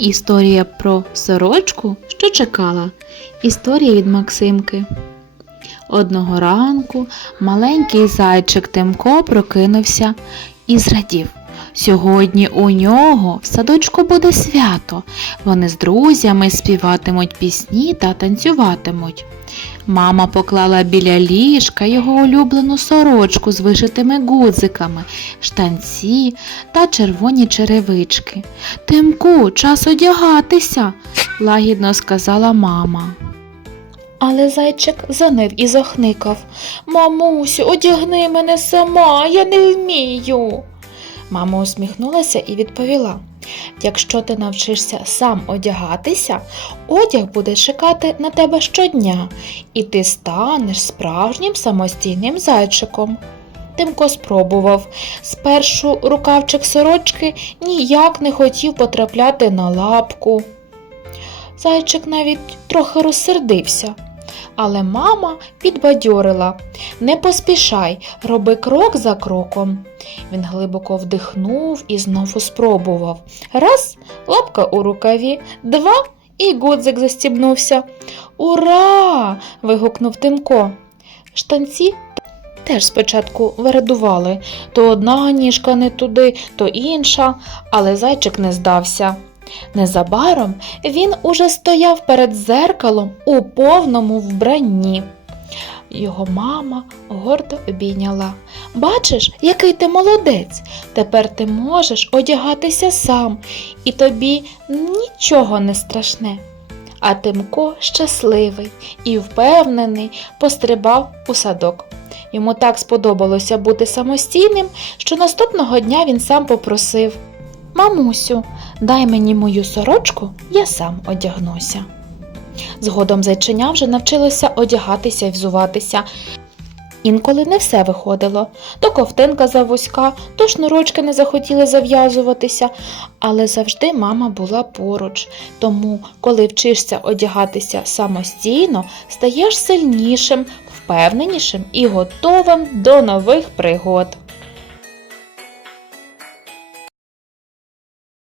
Історія про сорочку, що чекала. Історія від Максимки. Одного ранку маленький зайчик Тимко прокинувся і зрадів. Сьогодні у нього в садочку буде свято. Вони з друзями співатимуть пісні та танцюватимуть. Мама поклала біля ліжка його улюблену сорочку з вишитими гудзиками, штанці та червоні черевички. Тимку, час одягатися, лагідно сказала мама. Але зайчик занив і захникав. Мамусю, одягни мене сама, я не вмію. Мама усміхнулася і відповіла: якщо ти навчишся сам одягатися, одяг буде чекати на тебе щодня, і ти станеш справжнім самостійним зайчиком. Тимко спробував. Спершу рукавчик сорочки ніяк не хотів потрапляти на лапку. Зайчик навіть трохи розсердився. Але мама підбадьорила Не поспішай, роби крок за кроком. Він глибоко вдихнув і знову спробував. Раз, лапка у рукаві, два, і гудзик застібнувся. Ура! вигукнув Тимко. Штанці теж спочатку вередували то одна ніжка не туди, то інша, але зайчик не здався. Незабаром він уже стояв перед зеркалом у повному вбранні. Його мама гордо обійняла. Бачиш, який ти молодець. Тепер ти можеш одягатися сам, і тобі нічого не страшне. А Тимко щасливий і впевнений пострибав у садок. Йому так сподобалося бути самостійним, що наступного дня він сам попросив Мамусю, дай мені мою сорочку, я сам одягнуся. Згодом зайчиня вже навчилося одягатися і взуватися. Інколи не все виходило, то ковтинка завузька, то шнурочки не захотіли зав'язуватися, але завжди мама була поруч. Тому, коли вчишся одягатися самостійно, стаєш сильнішим, впевненішим і готовим до нових пригод.